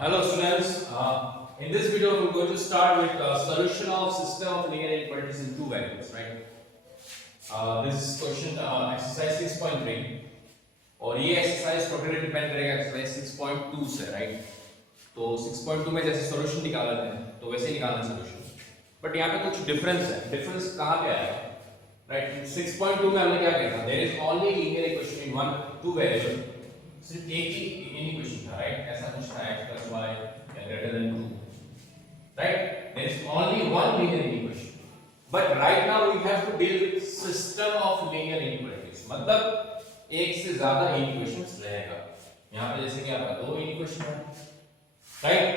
Hello students, in this video we're going to start with solution of system of linear inequalities in two variables, right? This question exercise 6.3 और ये exercise totally depend करेगा exercise 6.2 से, right? तो 6.2 में जैसे solution निकाला है तो वैसे ही निकालना सॉल्यूशन, बट यहाँ पे कुछ डिफरेंस है। डिफरेंस कहाँ पे आया है, राइट? 6.2 में हमने क्या किया था, there is only linear equation in one two variable, सिर्फ एक ही इक्वेशन था, राइट? ऐसा कुछ था x + y greater than 2, right? There is only one linear equation, but right now we have to deal with system of linear inequalities, मतलब एक से ज्यादा इक्वेशंस रहेगा। यहाँ पे जैसे कि आपका दो इक्वेशन है, राइट?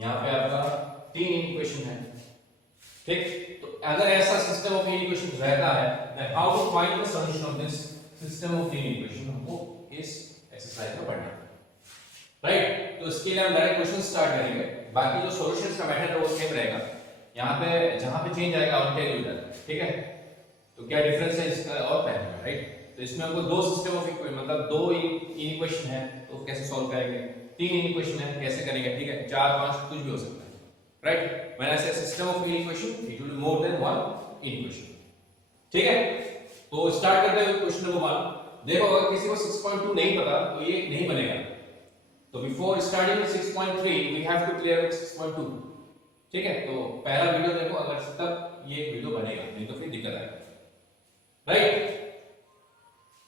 यहाँ पे आपका तीन इक्वेशन है, ठीक? तो अगर ऐसा सिस्टम ऑफ इक्वेशंस रहता है, then how to find the solution of this system of linear equation, हमको इस एक्सरसाइज में पढ़ना है, राइट? तो इसके लिए हम डायरेक्ट क्वेश्चन स्टार्ट करेंगे, बाकी जो सॉल्यूशंस का मेथड है वो सेम रहेगा। यहाँ पे जहाँ पे चेंज आएगा और टेल यू दैट, ठीक है? तो क्या डिफरेंस है इसका और पहले में, राइट? तो इसमें हमको दो सिस्टम ऑफ इक्वेशन, मतलब दो इक्वेशन है तो कैसे सॉल्व करेंगे, तीन इक्वेशन है कैसे करेंगे, ठीक है? चार पांच कुछ भी हो सकता है, राइट? व्हेन आई से system of equation it will be more than one equation, ठीक है? तो स्टार्ट करते हैं क्वेश्चन नंबर 1। देखो अगर किसी को 6.2 नहीं पता तो ये नहीं बनेगा, तो before starting with 6.3 we have to clear with 6.2, ठीक है? तो पहला वीडियो देखो, अगर तब ये वीडियो बनेगा, नहीं तो फिर दिक्कत आएगी, राइट?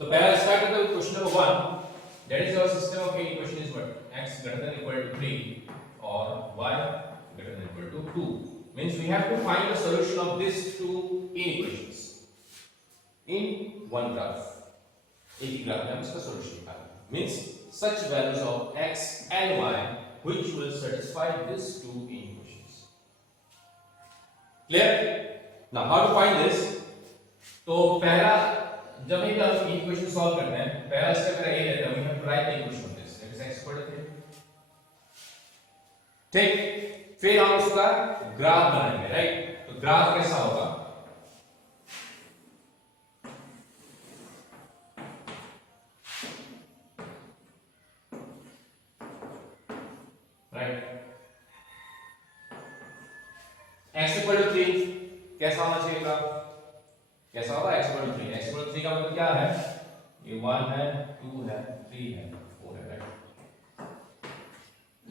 तो पहला स्टार्ट करते हैं question number 1, that is your system of equation is what, x greater than equal to 3 और y greater than equal to 2, means we have to find the solution of these two inequations in one graph। एक ही graph में हम इसका solution निकालेंगे, means such values of x and y which will satisfy these two equations। Clear? Now how to find this? तो पहला जब भी हम इक्वेशन सॉल्व करते हैं, पहला स्टेप मेरा ये रहता है, we have to write the equation of this, that is x equal to 3, ठीक? फिर हम उसका ग्राफ बनाएंगे, राइट? तो ग्राफ कैसा होगा, x equal to 3 कैसा होना चाहिए ग्राफ, कैसा होगा? x equal to 3, x equal to 3 का मतलब क्या है, ये 1 है, 2 है, 3 है, 4 है, राइट?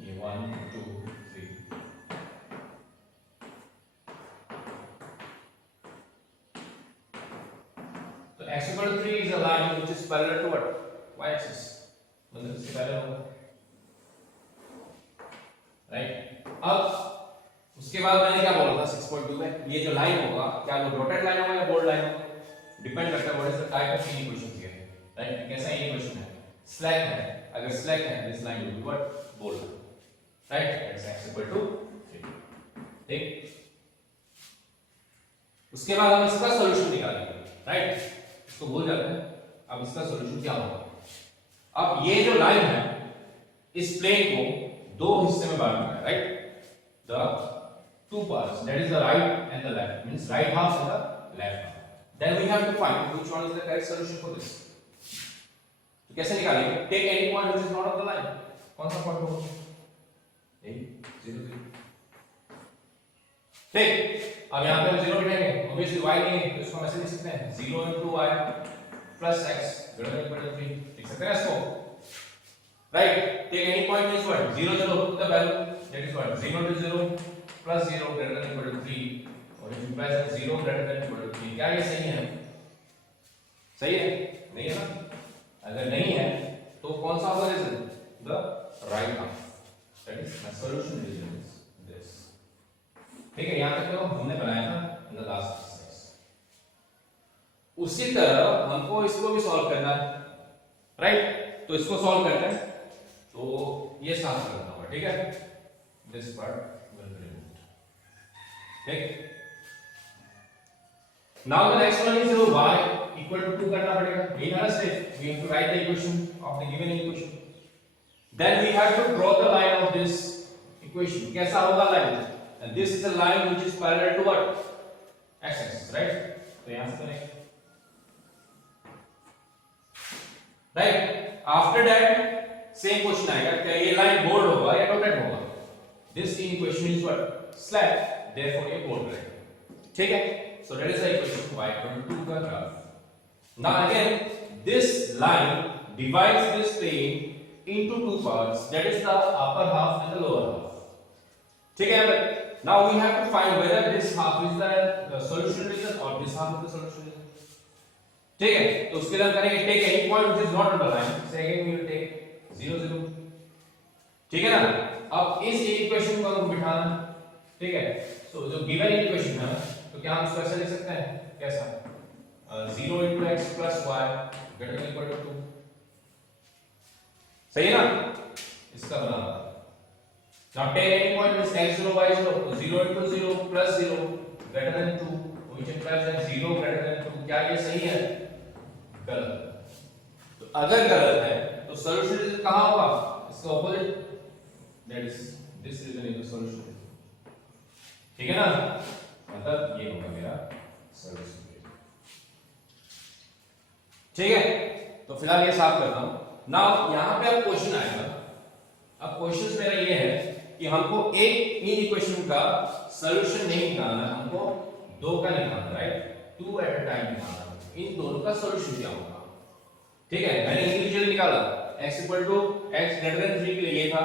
ये 1 2 3, तो x equal to 3 is a line which is parallel to what, y axis, मतलब इससे पैरेलल होगा, राइट? अब उसके बाद मैंने क्या बोला था 6.2 में, ये जो लाइन होगा क्या वो डॉटेड लाइन होगा या बोल्ड लाइन होगा, डिपेंड करता है what is the type of equation here, right? कैसा इक्वेशन है, स्लैक है, अगर स्लैक है this line will be what, bold, right? That's x equal to 3, ठीक? उसके बाद हम इसका सॉल्यूशन निकालेंगे, राइट? इसको भूल जाते हैं। अब इसका सॉल्यूशन क्या होगा, अब ये जो लाइन है इस प्लेन को दो हिस्से में बांटना है, right? The two parts, that is the right and the left, means right half and the left half, then we have to find which one is the correct solution for this। तो कैसे निकालेंगे, take any point which is not on the line, कौन सा point होगा, यही 0 3, ठीक? अब यहाँ पे हम 0 बिठाएंगे, obviously y नहीं है तो इसको हम ऐसे लिख सकते हैं 0 into y plus x greater than equal to 3, लिख सकते हैं इसको, right? take any point means what, 0 0 put the value, that is what, 0 to 0 plus 0 greater than equal to 3, और it implies that 0 greater than equal to 3, क्या ये सही है, सही है? नहीं है ना? अगर नहीं है तो कौन सा होगा reason, the right half, that is my solution region is this, ठीक है? यहाँ तक तो हमने बनाया था in the last exercise। उसी तरह हमको इसको भी सॉल्व करना है, राइट? तो इसको सॉल्व करते हैं, तो ये साफ करना होगा, ठीक है? This part will be removed, ठीक? Now the next one is y equal to 2 करना पड़ेगा, in another step we have to write the equation of the given equation, then we have to draw the line of this equation, कैसा होगा line, and this is a line which is parallel to what, x axis, right? तो यहाँ से करेंगे, right? After that same question आएगा, क्या ये line bold होगा या डॉटेड होगा? This equation is what slab, therefore ये बोल रहे हैं, ठीक है। So that is the equation y equal to 2 का graph. Now again this line divides this plane into two parts, that is the upper half and the lower half, ठीक है। now we have to find whether this half is the solution region or this half is the solution region, ठीक है। तो उसके लिए हम करेंगे take any point which is not on the line, say again we will take 0 0, ठीक है ना। अब इस इक्वेशन को हम बिठाना, ठीक है। सो जो गिवन इक्वेशन है तो क्या हम इसको ऐसा लिख सकते हैं, कैसा 0 into x plus y greater than equal to 2, सही है ना। इसका बनाना now take any point which x0 y0, 0 into 0 plus 0 greater than 2, which implies that 0 greater than 2, क्या ये सही है, गलत। तो अगर गलत है तो सॉल्यूशन रीजन कहां होगा, इसका opposite, that is this region is the solution, ठीक है ना। मतलब ये होगा मेरा सॉल्यूशन, ठीक है। तो फिलहाल ये साफ करता हूं। नाउ यहां पे अब क्वेश्चन आएगा, अब क्वेश्चन मेरा ये है कि हमको एक इन इक्वेशन का सॉल्यूशन नहीं निकालना, हमको दो का निकालना, राइट, 2 एट अ टाइम निकालना। इन दोनों का सॉल्यूशन क्या होगा, ठीक है। मैंने इंडिविजुअली निकाला, x equal to x greater than 3 के लिए ये था,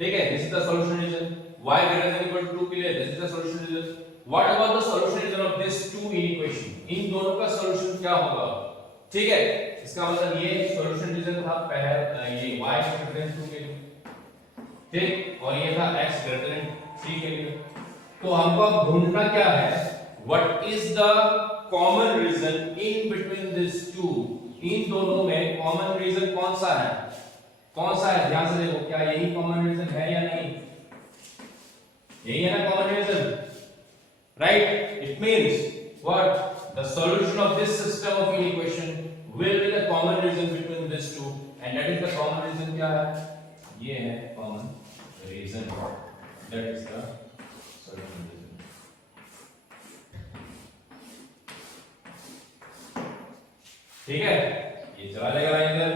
ठीक है, this is the solution region. y greater than equal to 2 के लिए this is the solution region. What about the solution region of this two inequation, इन दोनों का सॉल्यूशन क्या होगा, ठीक है। इसका मतलब ये सॉल्यूशन रीजन था पहला, ये y ग्रेटर देन 2 के लिए, ठीक, और ये था x ग्रेटर देन 3 के लिए। तो हमको अब ढूंढना क्या है, what is the common region in between this two, इन दोनों में कॉमन रीजन कौन सा है, कौन सा है, ध्यान से देखो, क्या यही कॉमन रीजन है या नहीं, यही है ना common region, right. It means what, the solution of this system of equation will be the common reason between these two, and that is the common reason क्या है, ये है common reason, that is the solution reason, ठीक है। ये चला जाएगा line इधर,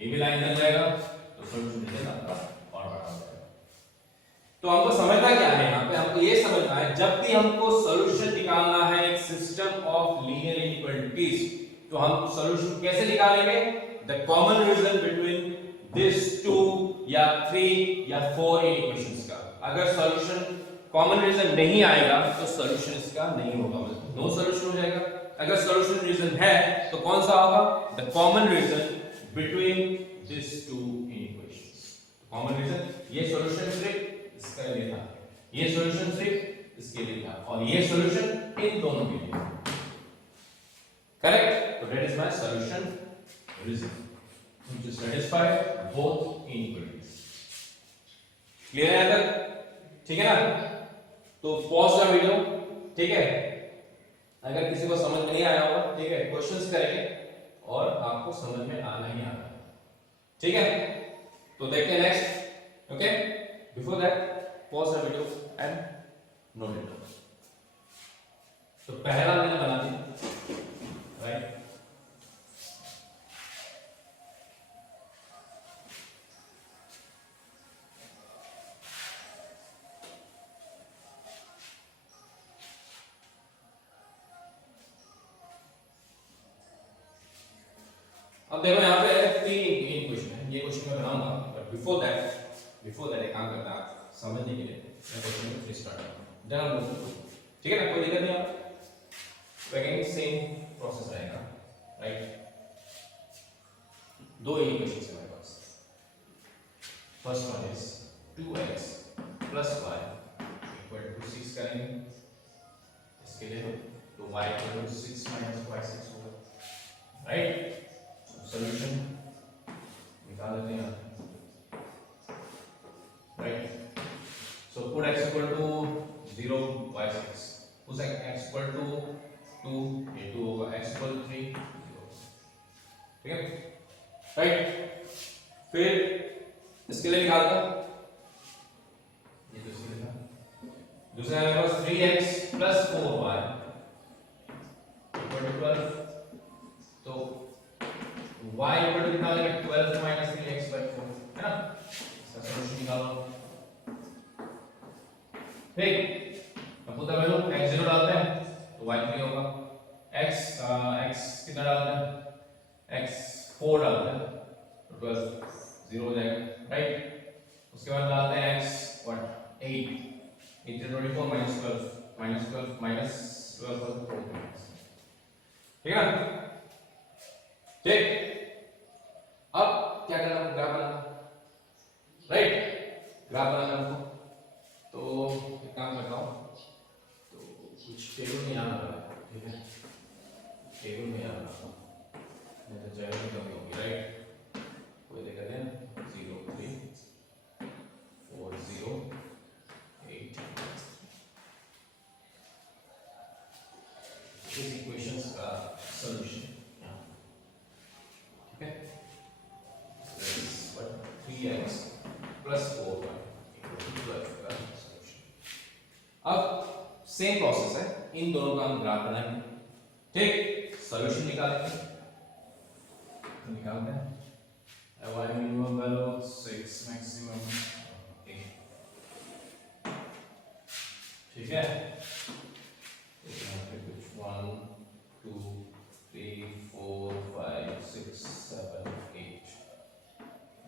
ये भी लाइन चल जाएगा, तो सॉल्यूशन रीजन आपका और बड़ा हो जाएगा। तो हमको समझना क्या है, यहाँ पे हमको ये समझना है, जब भी हमको सॉल्यूशन निकालना है एक सिस्टम ऑफ लीनियर इनइक्वालिटीज, तो हम सॉल्यूशन कैसे निकालेंगे, the common region between this two या 3 या 4 इक्वेशंस का। अगर सॉल्यूशन कॉमन रीजन नहीं आएगा तो सॉल्यूशन इसका नहीं होगा, मतलब नो सॉल्यूशन हो जाएगा। अगर सॉल्यूशन रीजन है तो कौन सा होगा, the common region between this two equations. Common region, ये सॉल्यूशन सिर्फ इसका लिए था, ये सॉल्यूशन सिर्फ इसके लिए था, और ये सॉल्यूशन इन दोनों के लिए, correct. So that is my solution reason, which is satisfy both inequalities. Clear है तक, ठीक है ना। तो पॉज द वीडियो, ठीक है। अगर किसी को समझ में नहीं आया होगा, ठीक है, क्वेश्चंस करेंगे और आपको समझ में आना ही आना है, ठीक है। तो देखते हैं next, okay. Before that pause the video and note it down. तो पहला मैंने बना दिया, राइट। अब देखो यहाँ पे 3 क्वेश्चन है, ये क्वेश्चन मैं बनाऊंगा, बट बिफोर दैट एक काम करना है, समझने के लिए मैं क्वेश्चन को स्टार्ट करूंगा, देन हम लोग, ठीक है ना, कोई दिक्कत नहीं। आप अगेन सेम प्रोसेस रहेगा, राइट। 2 इक्वेशंस है हमारे पास, first one is 2x plus y equal to 6 करेंगे, इसके लिए तो y equal to 6 minus y6 होगा, राइट। सॉल्यूशन निकाल लेते हैं, right. So put x equal to 0 y6, put x equal to 2, ये 2 होगा, x इक्वल टू 3, 0, ठीक है, राइट। फिर इसके लिए निकाल दो, ये तो इसके लिए था, दूसरा हमारे पास 3x plus 4y equal to 12, तो y इक्वल टू कितना आएगा, 12 minus 3x by 4, है ना। इसका सॉल्यूशन निकालो, ठीक, अब पुता वैल्यू x0 डालते हैं तो y3 होगा, x कितना डालते हैं, x4 डालते हैं तो 12 0 हो जाएगा, राइट। उसके बाद डालते हैं x what 8 24 minus 12 ठीक है ना। ठीक, अब क्या करना है, ग्राफ बनाना, राइट, ग्राफ बनाना हमको। तो एक काम करता हूँ, तो कुछ टेबल में यहाँ लगा है, ठीक है, टेबल में यहाँ लगा नहीं तो जगह में कमी होगी, राइट। कोई दिक्कत है, 0 3 4 0 8 इस इक्वेशंस का सॉल्यूशन, ठीक है, 3x plus 4y equal to 12 का सॉल्यूशन। अब सेम प्रोसेस है, इन दोनों का हम ग्राफ बनाएंगे, ठीक, सॉल्यूशन निकालेंगे, तो निकालते हैं y मिनिमम वैल्यू 6 मैक्सिमम, ठीक है, यहाँ पे कुछ 1 2 3 4 5 6 7 8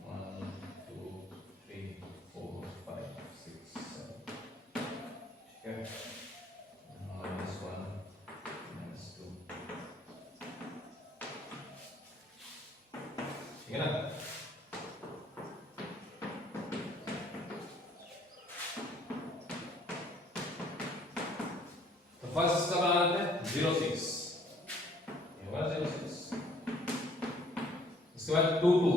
1 2 3 4 5 6 7, ठीक है, -1 -2, ठीक है ना। तो फर्स्ट इसका बना लेते हैं 0 6, ये होगा 0 6, इसके बाद 2 2,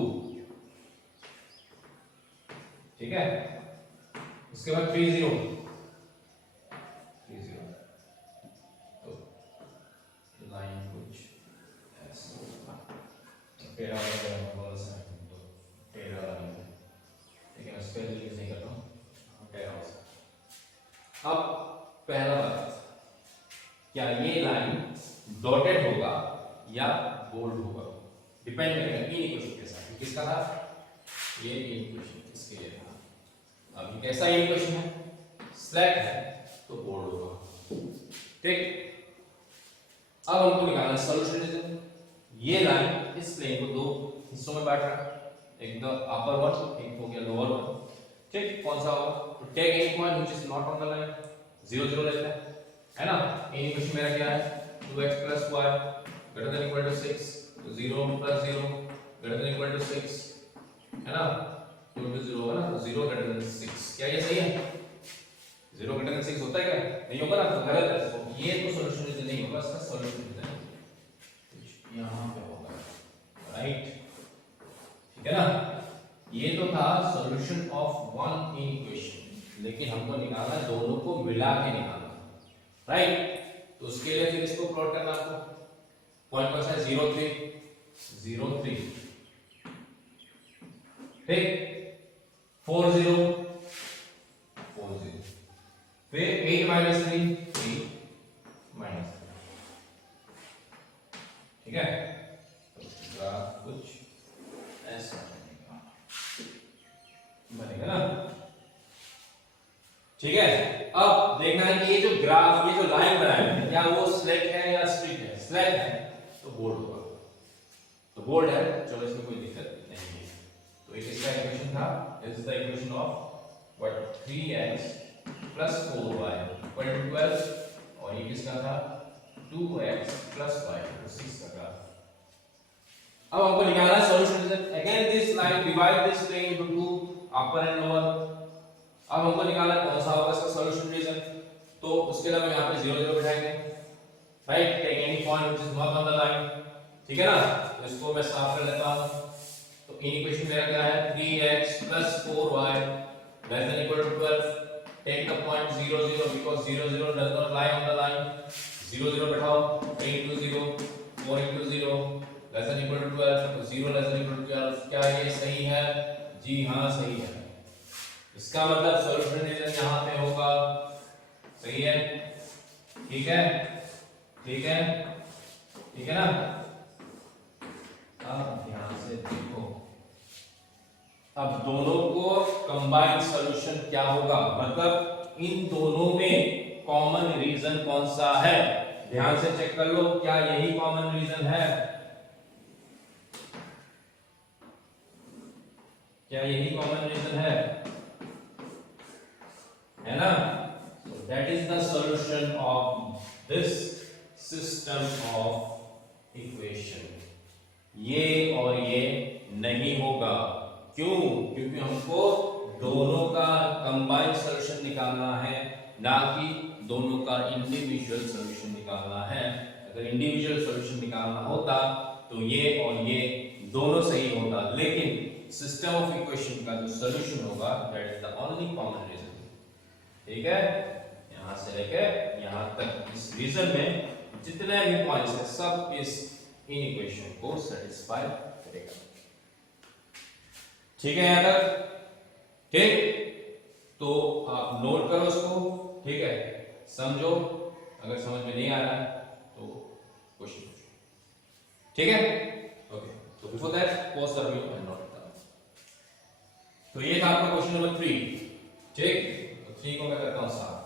ठीक है, उसके बाद 3 0 3 0, तो लाइन कुछ ऐसा होगा, टेढ़ा वाला बोला सा तो टेढ़ा वाला नहीं, लेकिन उस पर यूज नहीं करता हूँ, टेढ़ा हो सकता। अब पहला बात, क्या ये लाइन डॉटेड होगा या बोल्ड होगा, डिपेंड करेगा इन इक्वेशन के साथ, किसका था, ये इक्वेशन इसके लिए था। अब ये कैसा इक्वेशन है, स्लैक है तो बोल्ड होगा, ठीक। अब हमको निकालना है सॉल्यूशन। ये लाइन इस प्लेन को दो हिस्सों में बांट रहा है, एक द अपर वन, एक हो गया लोअर वन, ठीक। कौन सा होगा, तो take any point which is not on the line, 0 0 लेते हैं, है ना। इन इक्वेशन मेरा क्या है, 2x + y greater than equal to 6, तो 0 + 0 greater than equal to 6, है ना, 2 × 0 होगा ना, तो 0 greater than 6, क्या ये सही है, 0 greater than 6 होता है क्या, नहीं होगा ना, तो गलत है, तो ये तो सॉल्यूशन नहीं होगा, इसका सॉल्यूशन यहाँ पे होगा, राइट, ठीक है ना। ये तो था सॉल्यूशन ऑफ वन इक्वेशन, लेकिन हमको निकालना है दोनों को मिला के निकालना, राइट। तो उसके लिए फिर इसको प्लॉट करना आपको, पॉइंट कौन सा है, 0 3 0 3, ठीक, 4 0 4 0, फिर 8 - 3 3 -3, ठीक है। तो ग्राफ कुछ ऐसा बनेगा ना, ठीक है। अब देखना है कि ये जो ग्राफ, ये जो लाइन बनाई है, क्या वो स्लैक है या स्ट्रेट है, स्लैक है तो बोल्ड होगा, तो बोल्ड है, चलो इसमें कोई दिक्कत नहीं है। तो एक इसका इक्वेशन था, this is the equation of what 3x + 4y = 12, और ये किसका था, 2x + y = 6 का ग्राफ। अब हमको निकालना है solution. Again this line divide this plane into two, upper and lower. अब हमको निकालना है कौन सा होगा इसका सॉल्यूशन रीजन, तो उसके लिए हम यहां पे 0 0 बिठाएंगे, right, take any point which is not on the line, ठीक है ना। तो इसको मैं साफ कर लेता हूं। तो इन इक्वेशन मेरा क्या है, 3x + 4y ≤ 12, take the point 0 0 because 0 0 does not lie on the line, 0 0 बिठाओ, 3 × 0 4 × 0 ≤ 12, तो 0 ≤ 12, क्या ये सही है, जी हाँ सही है। इसका मतलब सॉल्यूशन रीजन यहां पे होगा, सही है, ठीक है, ठीक है, ठीक है ना। अब ध्यान से देखो, अब दोनों को कंबाइंड सॉल्यूशन क्या होगा, मतलब इन दोनों में कॉमन रीजन कौन सा है? ध्यान से चेक कर लो, क्या यही कॉमन रीजन है? क्या यही कॉमन रीजन है ना? So that is the solution of this system of equation. ये और ये नहीं होगा, क्यों? क्योंकि हमको दोनों का कंबाइंड सॉल्यूशन निकालना है, ना कि दोनों का इंडिविजुअल सॉल्यूशन निकालना है। अगर इंडिविजुअल सॉल्यूशन निकालना होता तो ये और ये दोनों सही होता, लेकिन सिस्टम ऑफ इक्वेशन का जो सॉल्यूशन होगा that is the only common region. ठीक है, यहां से लेके यहां तक इस रीजन में जितने भी पॉइंट्स है सब इस इन इक्वेशन को सेटिस्फाई करेगा। ठीक है यहां तक? ठीक, तो आप नोट करो इसको। ठीक है, समझो, अगर समझ में नहीं आ रहा है तो क्वेश्चन पूछो। ठीक है, ओके। तो before that pause the video and note it down. तो ये था आपका क्वेश्चन नंबर 3। ठीक, तो 3 को मैं करता हूं साफ।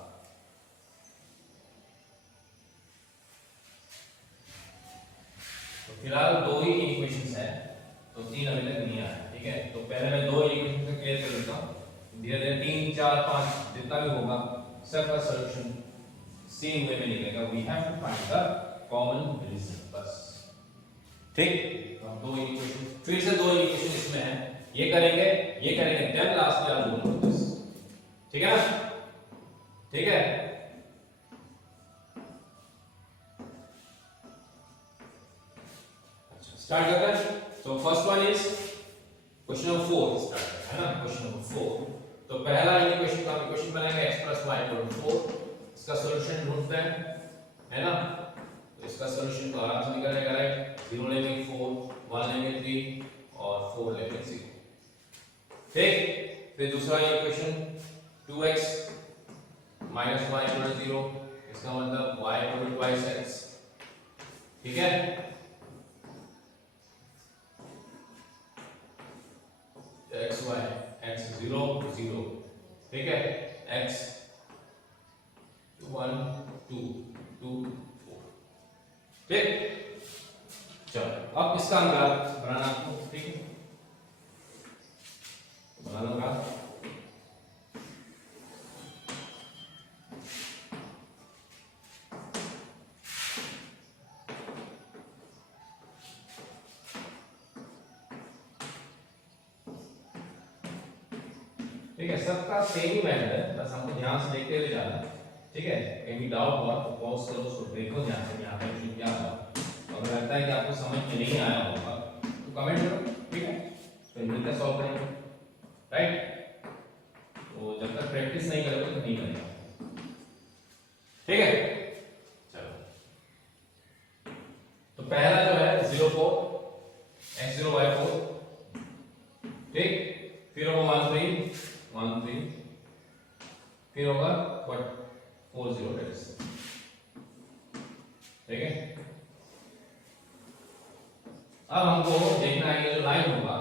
तो फिलहाल 2 ही इक्वेशंस है, तो 3 अभी तक नहीं आया। ठीक है, तो पहले मैं 2 इक्वेशन को क्लियर कर लेता हूं, धीरे धीरे 3 4 5 जितना भी होगा सबका सॉल्यूशन सेम वे में निकलेगा। We have to find the common region बस। ठीक, तो हम 2 इक्वेशन, फिर से 2 इक्वेशन इसमें है, ये करेंगे देन लास्ट में आप दोनों को दिस। ठीक है ना? ठीक है, अच्छा स्टार्ट करते हैं। तो first one is question number 4 start है ना, क्वेश्चन नंबर 4। तो पहला इक्वेशन का इक्वेशन बनाएंगे x + y = 4। इसका सॉल्यूशन ढूंढते हैं, है ना? तो इसका सॉल्यूशन तो आराम से निकल जाएगा, राइट? 0 लेंगे 4, 1 लेंगे 3 और 4 लेंगे 0। ठीक, फिर दूसरा इक्वेशन 2x - y = 0, इसका मतलब y = twice x। ठीक है, x y x 0 0। ठीक है, x 1 2 2 4। ठीक, चलो अब इसका ग्राफ बनाना आपको। ठीक है, बना लो ग्राफ। ठीक है, सबका सेम ही मेथड है, बस हमको ध्यान से देखते हुए जाना। ठीक है, कहीं डाउट हुआ तो पॉज करो, उसको देखो ध्यान से यहाँ पे क्या हुआ। अगर लगता है कि आपको समझ में नहीं आया होगा तो कमेंट करो। ठीक है, तो मिलकर सॉल्व करेंगे, राइट? तो जब तक प्रैक्टिस नहीं करोगे तो नहीं करेगा। ठीक है, चलो। तो पहला जो है 0 4 x0 y4। ठीक, फिर होगा 1 3 1 3, फिर होगा व्हाट 4 0 डेट इज। ठीक है, अब हमको देखना है कि जो लाइन होगा,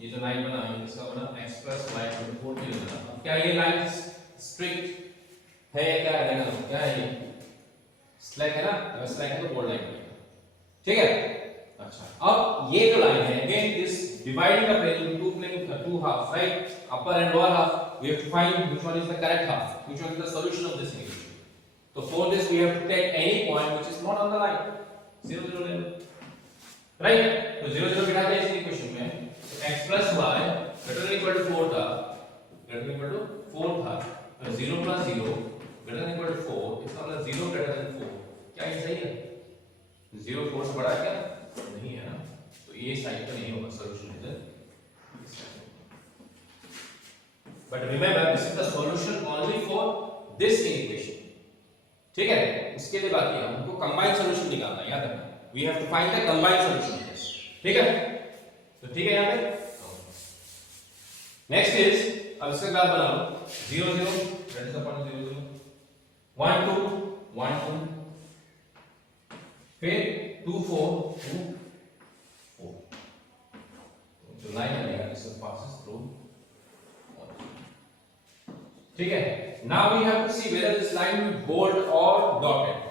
ये जो लाइन बना है इसका बना x + y = 4 के बना। अब क्या ये लाइन स्ट्रिक्ट है? क्या है देखना, क्या है ये? स्लैक है ना? अगर स्लैक है तो बोल्ड लाइन बनेगा। ठीक है, अच्छा अब ये जो लाइन है again this dividing the plane into two halves, right? Upper and lower half. We have to find which one is the correct half, which one is the solution of this equation. So for this we have to take any point which is not on the line. 0 0 ले लो, right? तो 0 0 बिठा दिया इस equation में। तो x + y > 4 था, > 4 था। तो 0 + 0 > 4, इसका मतलब 0 > 4। क्या ये सही है? 0 4 से बड़ा है क्या? नहीं है ना, तो ये साइड पे नहीं होगा सॉल्यूशन इधर। But remember this is the solution only for this equation. ठीक है, उसके लिए बाकी है, हमको कंबाइंड सॉल्यूशन निकालना है, याद रखना। We have to find the combined solution. ठीक है, तो ठीक है यहां पे। नेक्स्ट इज, अब इसका ग्राफ बना लो। 0 0 दैट इज अपॉन 0 0, 1 2 1 2, फिर 2 4 2 4। जो लाइन बनेगा इसको पासेस थ्रू ठीक है, now we have to see whether this line will be bold और डॉटेड।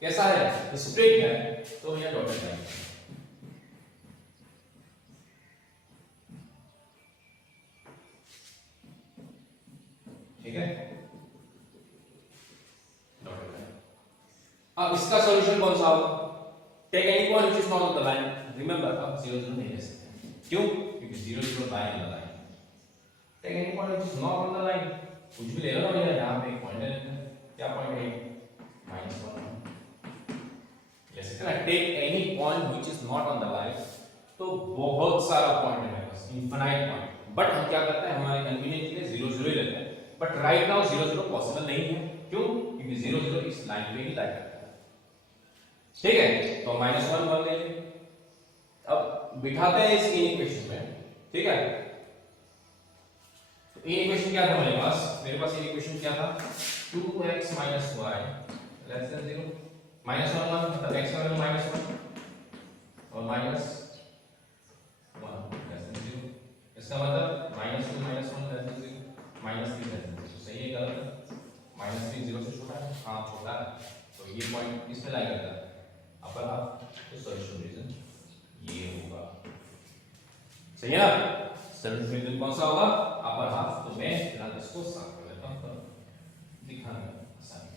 कैसा है, स्ट्रेट है तो ये डॉटेड लाइन है। ठीक है, डॉटेड लाइन। अब इसका सॉल्यूशन कौन सा होगा? Take any point which is not on the line. Remember अब 0 0 नहीं ले सकते, क्यों? क्योंकि 0 0 line on the line. Take any point which is not on the line, कुछ भी ले लो ना भैया, यहां पे एक पॉइंट ले लेते हैं। क्या पॉइंट है? -1 ले सकते हैं। Take any point which is not on the line, तो बहुत सारा पॉइंट है मेरे पास, इनफाइनाइट पॉइंट। बट हम क्या करते हैं, हमारे कन्वीनियंस के लिए 0 0 ही लेते हैं। बट राइट नाउ 0 0 पॉसिबल नहीं है, क्यों? क्योंकि 0 0 इस लाइन पे ही लाइक करता है। ठीक है, तो -1 1 ले लेंगे। अब बिठाते हैं इस इक्वेशन में। ठीक है, तो इक्वेशन क्या था मेरे पास? मेरे पास इक्वेशन क्या था? 2x - y < 0 -1 1 मतलब x का वैल्यू -1 और -1 0। इसका मतलब -2 - 1 0 -3 0। सही है, गलत है? -3 0 से छोटा है? हाँ छोटा है, तो ये पॉइंट किस पे लाई करता है? Upper half. तो सॉल्यूशन रीजन ये होगा। सही है ना? सॉल्यूशन रीजन कौन सा होगा? Upper half. तो मैं फिलहाल इसको साफ कर लेता हूं दिखाने आसानी।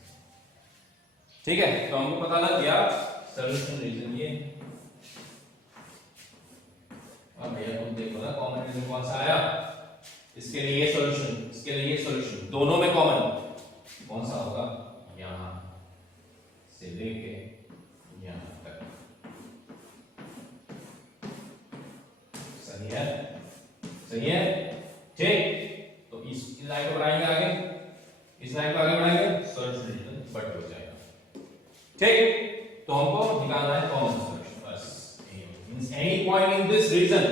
ठीक है, तो हमको पता लग गया सॉल्यूशन रीजन ये। अब भैया तुम देखो ना कॉमन रीजन कौन सा आया। इसके लिए सॉल्यूशन, इसके लिए सॉल्यूशन, दोनों में कॉमन कौन सा होगा? यहां से लेके यहां तक। सही है, सही है। ठीक, तो इस लाइन को बढ़ाएंगे आगे, इस लाइन को आगे बढ़ाएंगे, सॉल्यूशन रीजन बढ़ हो जाएगा। ठीक, तो हमको निकालना है कॉमन सॉल्यूशन बस। Means any point in this region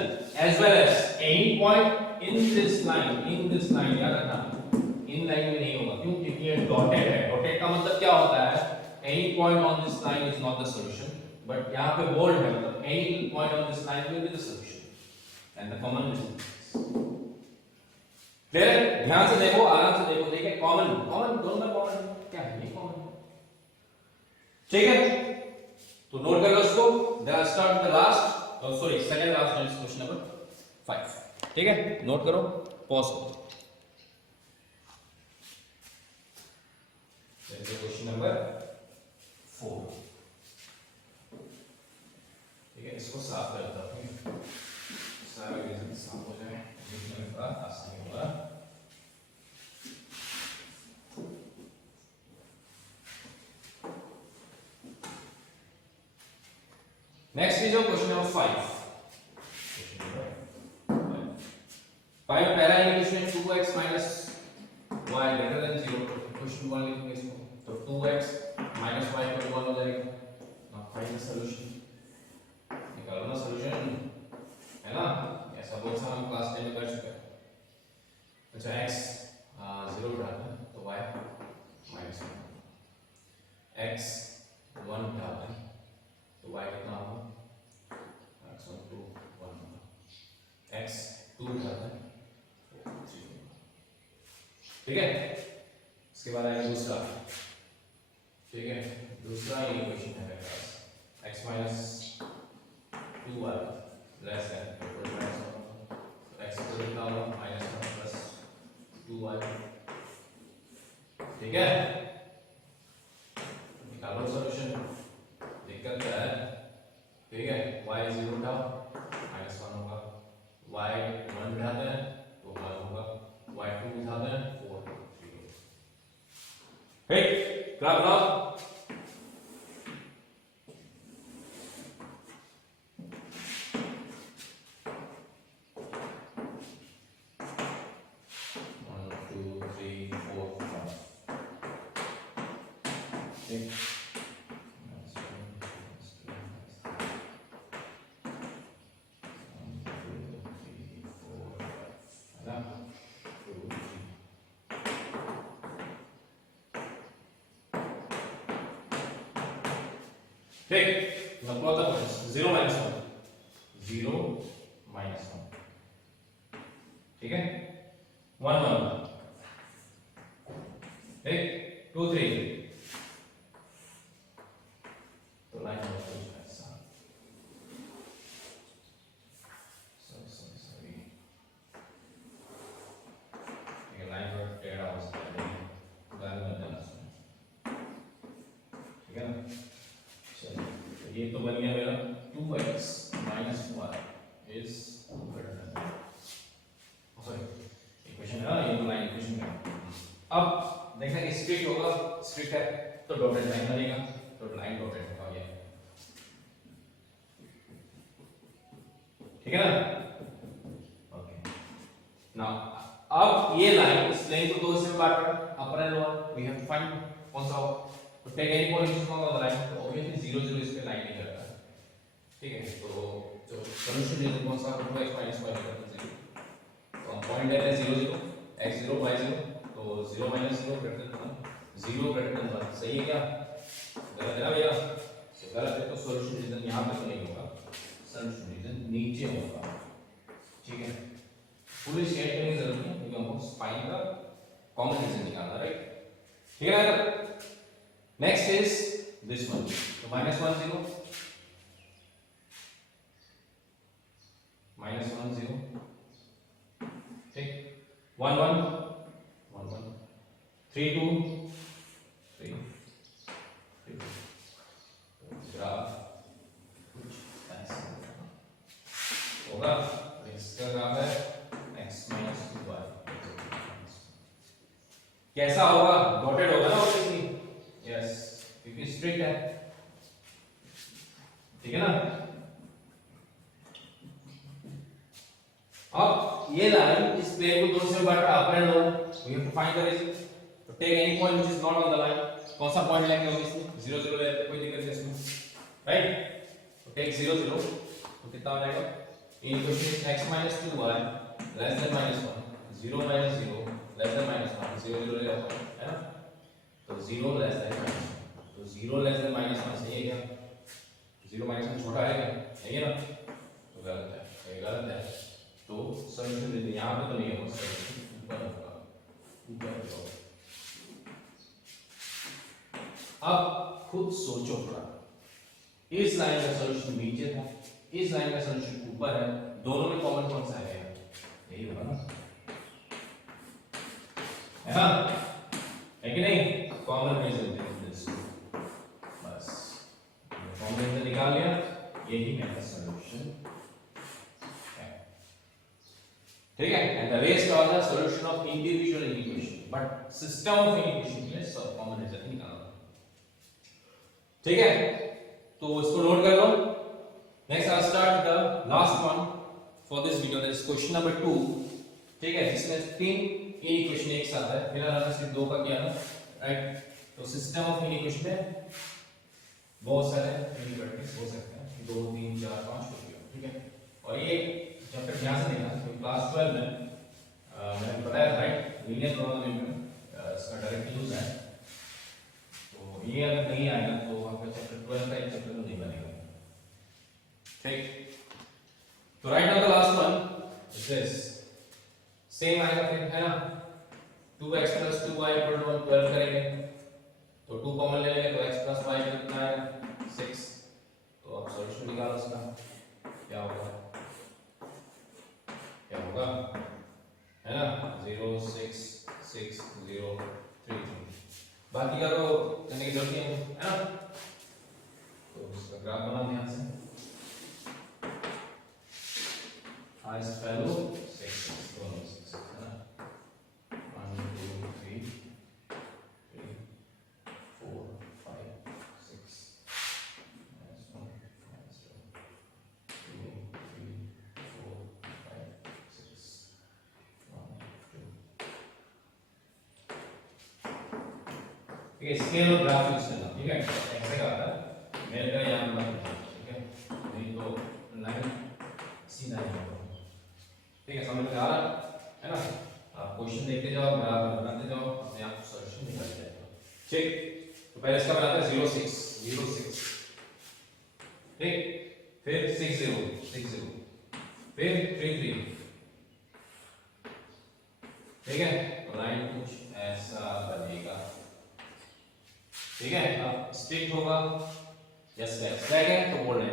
as well as any point in this line याद रखना, इन लाइन में नहीं होगा, क्यों? क्योंकि ये डॉटेड है। डॉटेड का मतलब क्या होता है? Any point on this line is not the solution, but यहां पे बोल्ड है, मतलब any point on this line will be the solution and the common region. Clear है? ध्यान से देखो, आराम से देखो। देखिए कॉमन दोनों में कॉमन क्या है? ये कॉमन। ठीक है, तो नोट कर लो इसको। Then I start with the last, sorry second last question number 5। ठीक है, नोट करो, पॉज करो। Question number 4। ठीक है, इसको साफ करता हूं, सारे रीजन साफ हो जाए, लिखने में थोड़ा आसानी होगा। Next is question number 5। Five पहला इंडिकेशन 2x - y > 0। क्वेश्चन 1 लिखेंगे इसको, तो 2x - y = 1 हो जाएगा। Now find the solution. निकालो ना सॉल्यूशन, है ना? ऐसा बहुत सारा हम क्लास 10 में कर चुके हैं। अच्छा x 0 डालना है तो y -1, x 1 डालना है तो y कितना होगा? x 1 2 1 होगा, x 2 डालना है तो 3 होगा। ठीक है, इसके बाद आएगा दूसरा। ठीक है, दूसरा इक्वेशन है मेरे पास x - 2y < x को लिखना होगा -1 + 2y। ठीक है, निकालो सॉल्यूशन। दिक्कत क्या है? ठीक है, y 0 था -1 होगा, y 1 बिठाते हैं तो 1 होगा, y 2 बिठाते हैं 4 3 होगा। ठीक, ग्राफ बनाओ। ठीक, मतलब 0 - 1 0 - 1। ठीक है, 1 1 1 ठीक 2 3 तो लाइन और कुछ ऐसा सॉरी ये लाइन पर टेढ़ा हो सकता है गाल में डालना ठीक है ना चलिए तो ये तो बन गया मेरा 2x minus y is greater than sorry equation है ना ये तो लाइन इक्वेशन है अब देखना कि स्ट्रिक्ट होगा स्ट्रिक्ट है तो डॉटेड लाइन बनेगा तो लाइन डॉटेड होगा ये ठीक है ना ओके नाउ अब ये लाइन इस लाइन को दो हिस्से में बांट कर upper and lower we have to find कौन सा हो तो take any point which is on the line तो obviously 0 0 इस पे लाइन नहीं करता ठीक है तो जो सॉल्यूशन है कौन सा 2x y = 0 तो हम पॉइंट लेते हैं 0 0 x 0 y 0 तो 0 - 0 greater than 1 0 greater than 1 सही है क्या गलत है ना भैया तो गलत है तो सॉल्यूशन रीजन यहां पे तो नहीं होगा सॉल्यूशन रीजन नीचे होगा ठीक है फुल स्टेट करने की जरूरत नहीं क्योंकि हमको फाइंड का कॉमन रीजन निकालना राइट ठीक है ना नेक्स्ट इज दिस वन तो -1 0 -1 0 ठीक 1 1 1 1 3 2 3 3 ग्राफ कुछ ऐसा होगा इसका ग्राफ है x - 2y कैसा होगा डॉटेड होगा ना ऑब्वियसली यस क्योंकि स्ट्रिक्ट है ठीक है ना अब ये लाइन इस प्लेन को दो से बांट upper and lower we have to find the region तो take any point which is not on the line कौन सा पॉइंट लेंगे ऑब्वियसली 0 0 लेते कोई दिक्कत नहीं इसमें राइट तो टेक 0 0 तो कितना हो जाएगा in equation is x - 2y less than -1 0 - 0 less than -1 0 0 ले रखा है ना तो 0 less than -1 तो 0 less than -1 सही है क्या 0 - 1 छोटा है क्या नहीं है ना तो गलत है ये गलत है तो सॉल्यूशन यहां पे तो नहीं होगा सॉल्यूशन ऊपर होगा अब खुद सोचो थोड़ा इस लाइन का सॉल्यूशन नीचे था इस लाइन का सॉल्यूशन ऊपर है दोनों में कॉमन कौन सा है यही होगा ना है ना है कि नहीं कॉमन रीजन बस कॉमन रीजन निकाल लिया यही मेरा सॉल्यूशन है ठीक है and the rest of the solution of individual equation but system of equation के लिए सब कॉमन रीजन निकालना ठीक है तो इसको नोट कर लो next I start the last one for this video that is question number 2 ठीक है जिसमें तीन इक्वेशन एक साथ है फिर हमने सिर्फ दो का किया ना राइट तो सिस्टम ऑफ इक्वेशन में बहुत सारे प्रैक्टिस हो सकते हैं 2 3 4 5 हो गया ठीक है और ये चैप्टर ध्यान से देखना क्योंकि क्लास 12 में मैंने बताया राइट लीनियर ट्रायंगल में इसका डायरेक्ट यूज है तो ये अगर नहीं आएगा तो आपका चैप्टर 12 का एक चैप्टर नहीं बनेगा ठीक तो right now the last one is this same आएगा फिर है ना 2x + 2y = 12 करेंगे तो 2 कॉमन ले लेंगे तो x + y कितना आएगा 6 तो अब सॉल्यूशन निकालो इसका क्या होगा है ना 0 6 6 0 3 3 बाकी का तो करने की जरूरत नहीं है ना तो इसका ग्राफ बनाओ ध्यान से highest value 6 दोनों 6 है ना 1 2 3 3 4 5 6 -1 -2 2 3 4 5 6 1 2 ठीक है स्केल और ग्राफ यूज करना ठीक है ऐसे का आता है मेरे का यहाँ पर ठीक है नहीं तो लाइन सीधा ही होगा ठीक है समझ में आ रहा है ना आप क्वेश्चन देखते जाओ ग्राफ बनाते जाओ अपने आप सॉल्यूशन निकल जाएगा ठीक तो पहले इसका बनाते हैं 0 6 0 6 ठीक फिर 6 0 6 0 फिर 3 3 ठीक है तो लाइन कुछ ऐसा बनेगा ठीक है, अब स्ट्रिक्ट होगा या स्लैग है तो बोल्ड है,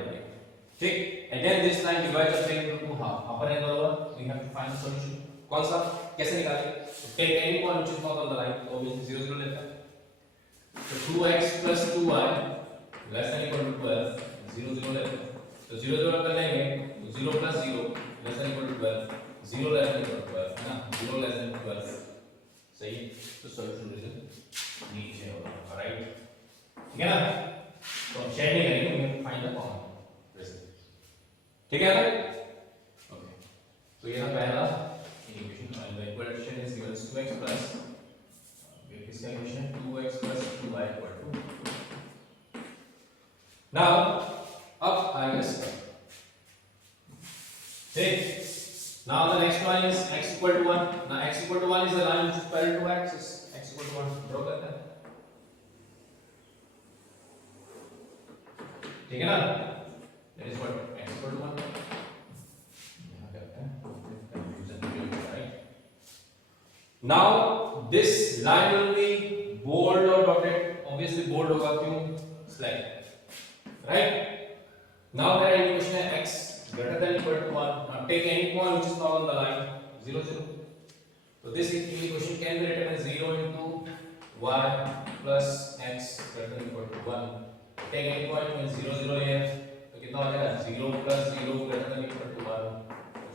ठीक। And then this line divide the plane into two half, upper and lower, we have to find the solution. कौन सा, कैसे निकालेंगे? Take any point which is not on the line, तो ऑब्वियसली 0 0 लेते हैं। तो 2x + 2y less than equal to 12, 0 0 लेते हैं। तो 0 0 कर लेंगे तो 0 + 0 less than equal to 12, 0 less than equal to 12 है ना, 0 लेस देन 12, सही है। तो सॉल्यूशन रीजन नीचे होगा, राइट, ठीक है ना। तो हम शेयर नहीं करेंगे, हम फाइंड द कॉमन रीजन, ठीक है ना। ओके, तो ये था पहला equation, and the equation is given 2x plus, इसका इक्वेशन 2x + 2y = 2। नाउ अब आएगा इसका, ठीक। Now the next one is x = 1. Now x = 1 is the line which is parallel to axis. X = 1 draw करते हैं, ठीक है ना। That is what x = 1 यहाँ करते हैं, confusion नहीं होगा, right? Now this line will be bold or dotted. Obviously bold होगा, क्यों? Slack, right? Now there are equation है x greater than equal to 1. Now take any point which is not on the line, 0 0. So this equation can be written as 0 into y plus x greater than equal to 1. Take any point when 0 0 है तो कितना हो जाएगा, 0 + 0 greater than equal to 1,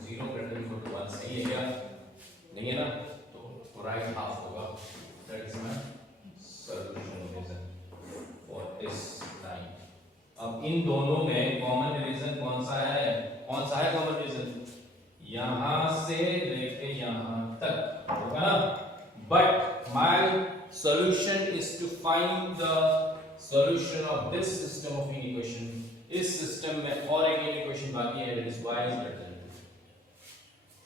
0 greater than equal to 1, सही है क्या? नहीं है ना, तो राइट हाफ होगा। That is my solution reason for this line. अब इन दोनों में कॉमन रीजन कौन सा है? कौन सा है कॉमन रीजन? यहां से लेके यहां तक होगा ना। But my solution is to find the solution of this system of equation. इस सिस्टम में और एक इक्वेशन बाकी है, दैट इज y = 2।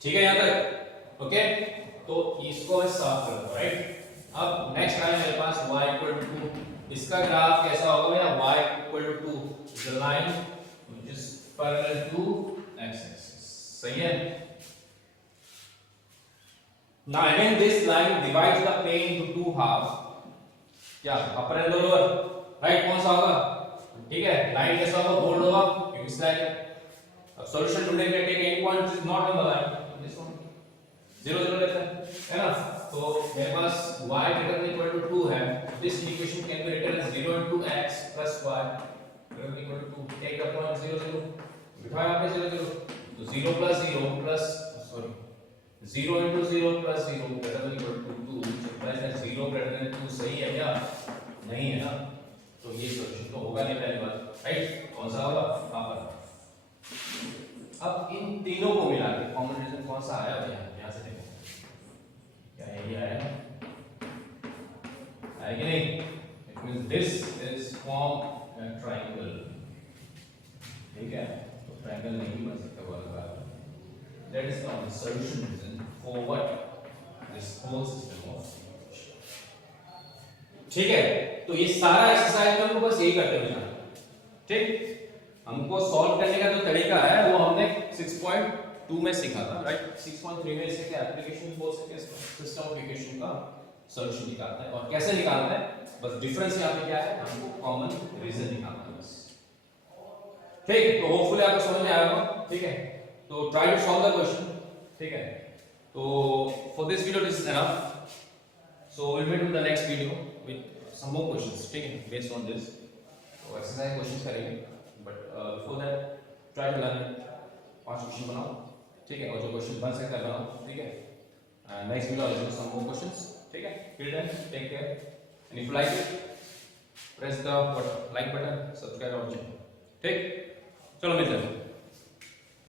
ठीक है यहां तक, ओके। तो इसको मैं साफ करता हूं, राइट। अब नेक्स्ट लाइन मेरे पास y = 2, इसका ग्राफ कैसा होगा भैया? y = 2 the line which is parallel to x-axis, सही है। Now again this line divides the plane into two halves, क्या upper and lower, right? कौन सा होगा? ठीक है, लाइन कैसा होगा? बोल्ड होगा क्योंकि स्लैग है। अब सॉल्यूशन ढूंढेंगे, take any point which is not on the line, this one 0 0 लेते हैं, है ना। तो मेरे पास y greater than equal to 2 है, this equation can be written as 0 into x plus y greater than equal to 2. Take the point 0 0, बिठाया आपने 0 0, तो 0 plus 0 plus, sorry, 0 into 0 plus 0 greater than equal to 2, which implies that 0 greater than 2, सही है क्या? नहीं है ना, तो ये सॉल्यूशन तो होगा नहीं पहली बात, राइट। कौन सा होगा? यहाँ पर। अब इन तीनों को मिला के कॉमन रीजन कौन सा आया भैया? यहाँ से देखो, क्या यही आया है कि नहीं? It means this is form a triangle, ठीक है। तो ट्रायंगल नहीं बन सकता वाला बात। That is the solution region for what? This whole system of, ठीक है। तो ये सारा एक्सरसाइज में हमको बस यही करते हुए जाना, ठीक। हमको सॉल्व करने का जो तरीका है वो हमने 6.2 में सीखा था, राइट। 6.3 में इसे क्या एप्लीकेशन बोल सकते हैं, सिस्टम ऑफ इक्वेशन का सॉल्यूशन निकालता है। और कैसे निकालता है? बस डिफरेंस यहाँ पे क्या है, हमको कॉमन रीजन निकालना है बस, ठीक। तो होपफुली आपको समझ में आया होगा, ठीक है। तो try to solve the question, ठीक है। तो for this video this is enough, so will meet in the next video with some more questions, ठीक है, बेस्ड ऑन दिस। तो एक्सरसाइज क्वेश्चंस करेंगे, but before that try to learn 5 question बनाओ, ठीक है। और जो क्वेश्चन बन सकता है बनाओ, ठीक है। Next video I will some more questions, ठीक है। Till then take care, and if you like it press the like button, subscribe और चैनल, ठीक। चलो मिलते हैं।